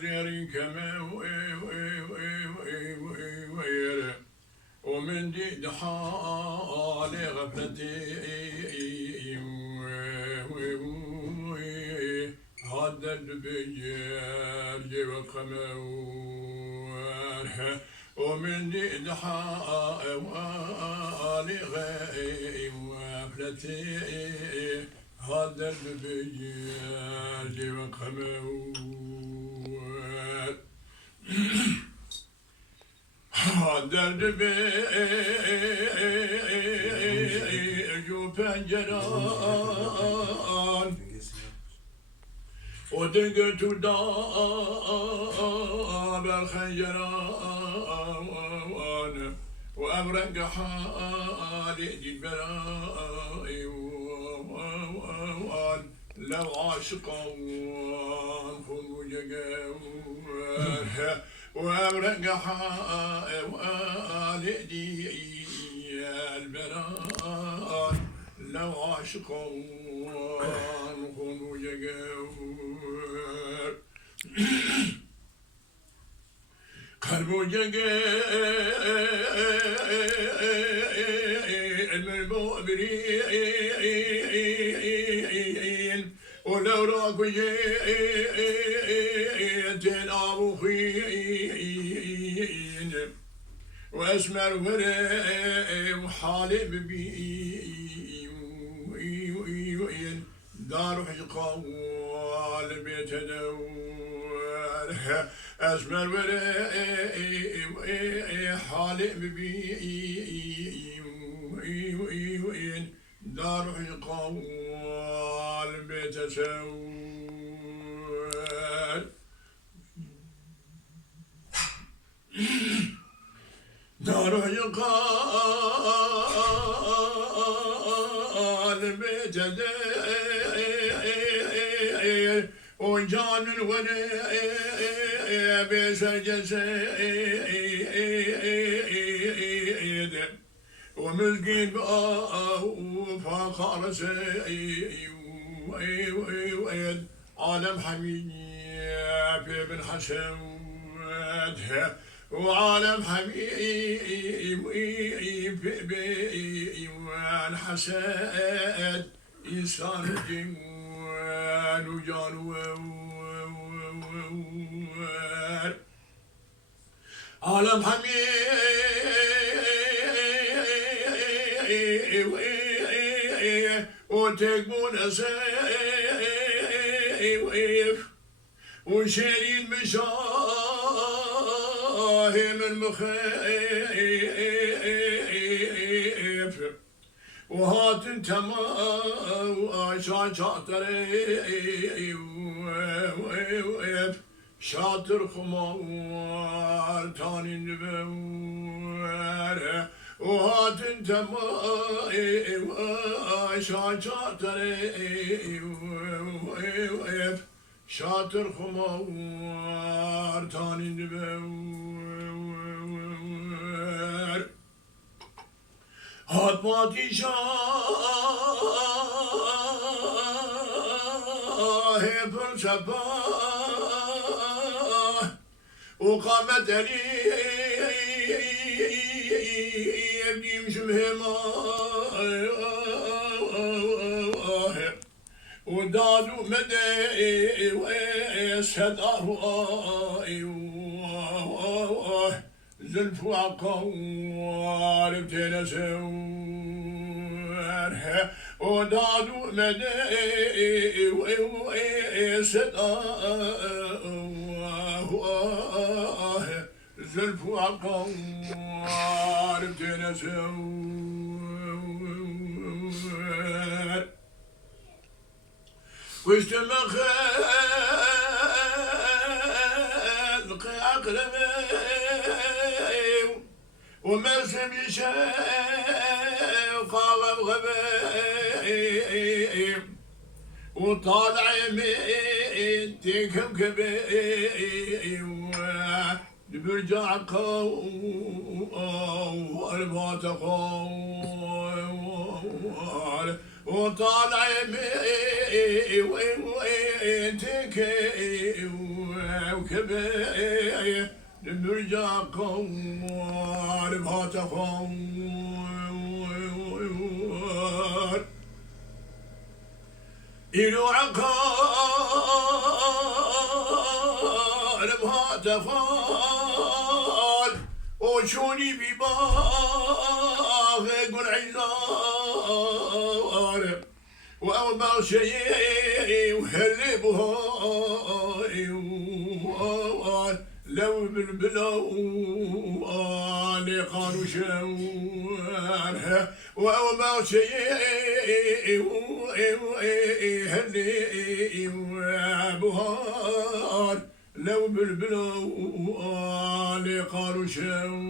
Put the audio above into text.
زيرين كما ومن دي حالي غفلتي هذا البيار جوا خموار ومن دي حالي غفلتي هذا البيار جوا خموار هذا البيار جو بنجران ودقت داب الخيران وأبرق حالي جبرائي لو عاشقان خذوا جقوان وأبرق حالي البران لو عاشقان خذوا جقوان قلبو جقال المبرين ولو راكو جيتين أبو خين وأسمر وري وحالي ببين دار حقوال بيت دور أسمر وري حالي ببين دار حقوال بيت سور دار حقوال بيت دور وجان الولي بسجسيد ومسكين فخر سيد عالم حميد بن حسود وعالم حميد بن حسد إنسان جوان وجانوار عالم حميد وتكبون سيف وشيرين مشاهم المخيف وهات انتما عشان شاطري شاطر خمار تاني نبوار وهات انتما عشان شاطري شاطر خمار تاني نبوار هات ماتي شاه بالشباه وقامت لي يبني شبه ودادو مدي ويسهداه زلف وعقار بتنسور ودادو مدي ويسهداه زلف وعقار بتنسور وش تمخلق أقربي وما سمي شيء قال بغبي وطالع يمين تكم كبي برجع قوم والبات قوم وطالع يمين تكم كبي نرجع قوار بهاتفور إلو عقار بهاتفور وشوني بباغ يقول عزار وأول شيء وهلبها لو بالبلو قالوا شوارها وأول شيء هلي بهار لو بالبلو قالوا شوارها